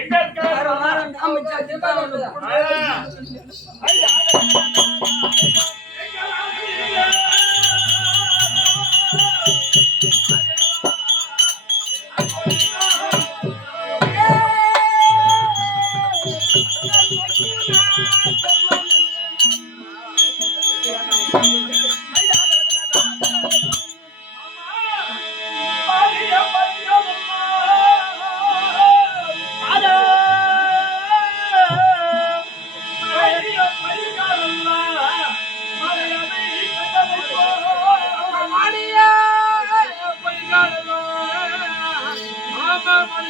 எங்க இருக்காரு Yeah.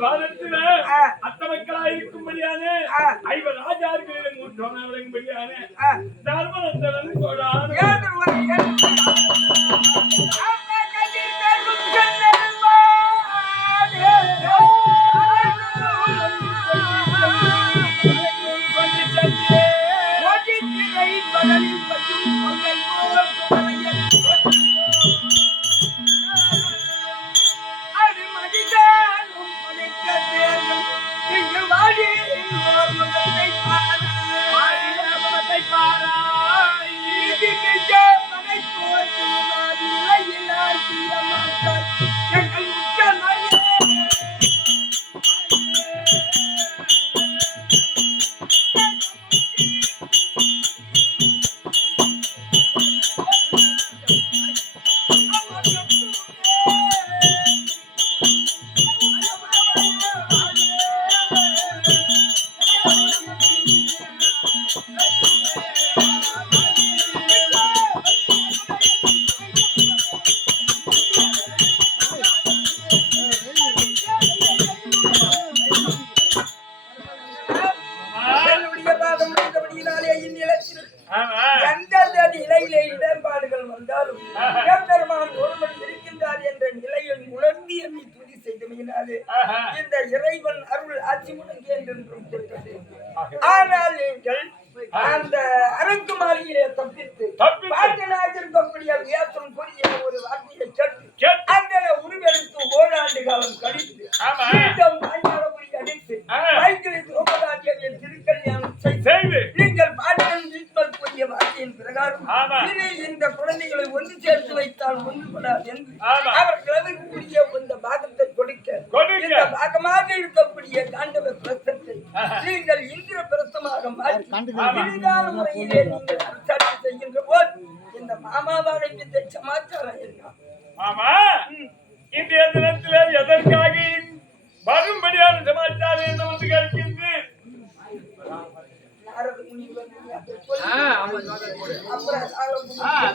தங்கள் வாதத்தில அத்தமக்களாய் இருக்கும்படியான ஐவர் ராஜார்களிடம் மூன்றான விளங்கும்படியான தர்மநந்தனன் கோடான எம்பெருமான் ஒருவன் இருக்கின்றார் என்ற நிலையில் உணர்ந்து என்னை துதி செய்தமையினாலே. இந்த இறைவன் அருள் ஆட்சி முடங்கி என்றென்றும் ஆனால் நீங்கள் அந்த அரக்கு தப்பித்து. குழந்தைகளை ஒன்று சேர்த்து வைத்தால் ஒன்றுபடாது என்று ஆமா. அவர்களுக்கு கூடிய இந்த பாகத்தை கொடுக்க கொடுக்க. இந்த பாகமாக இருக்கக்கூடிய காண்டவ பிரசத்தை ஆஹா. நீங்கள் இந்திர பிரசமாக மாற்றி ஆமா. எளிதான முறையிலே நீங்கள் அரசாட்சி செய்கின்ற போது இந்த மாமாவாக இந்த சமாச்சாரம் என்ன ஆமா இன்றைய தினத்திலே எதற்காக வரும்படியான சமாச்சாரம் என்ன வந்து Yeah.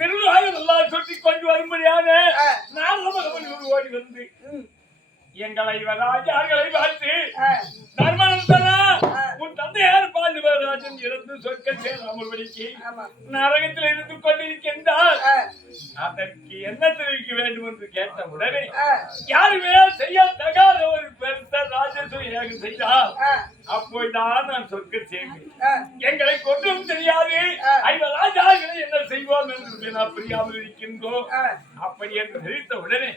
திருவிழாவை எல்லாம் சுற்றி கொண்டு நான் ஓடி வந்து எங்களை ராஜார்களை பார்த்து தர்மனம் உன் தந்தையார் பாண்டுவராஜன் இறந்து சொற்க சேராமல்படிக்கு நரகத்தில் இருந்து கொண்டிருக்கின்றார். அதற்கு என்ன தெரிவிக்க வேண்டும் என்று கேட்ட உடனே யாருமே செய்யத்தகாத ஒரு பெருத்த ராஜசூயாக செய்தார். அப்போதுதான் நான் சொர்க்க சேர்ந்தேன் எங்களை கொண்டும் தெரியாது ஆ. ஐவர் ராஜாக்களை என்ன செய்வோம் என்று நான் புரியாமல் இருக்கின்றோம். அப்படி என்று தெரிவித்த உடனே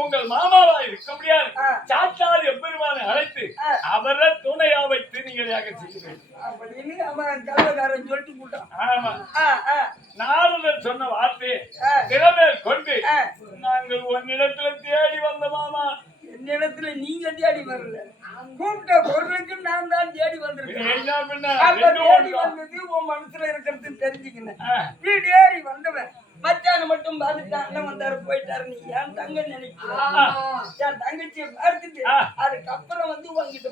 உங்கள் மாமாவா இருக்க முடியாது ஆ. சாத்தார் எப்பெருமானை அழைத்து. அவரை துணையா வைத்து நீங்கள் யாகம் செய்ய வேண்டும் அப்படின்னு அவன் கள்ளக்காரன் சொல்லிட்டு போட்டான் ஆமா நாரதர் சொன்ன வார்த்தை ஆ. திறமை கொண்டு. நாங்கள் உன்னிடத்துல தேடி வந்த மாமா என்னிடத்துல நீங்க தேடி வரல கூப்பிட்ட பொருளுக்கு நான் தான் தேடி வந்திருக்கேன் அப்ப தேடி. வந்தது உன் மனசுல இருக்கிறது தெரிஞ்சுக்கினேன். வீடு ஏறி வந்தவன் மச்சான மட்டும் பார்த்துட்டு அண்ணன் வந்தாரு போயிட்டாரு நீ என் தங்க நினைக்கிறேன் ஆ. என் தங்கச்சியை பார்த்துட்டு. அதுக்கப்புறம் வந்து உங்ககிட்ட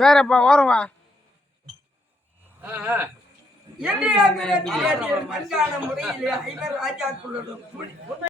சரிப்பா ஓரம் வா இன்றைய முறையில் ஐவர் ராஜாக்களுடன்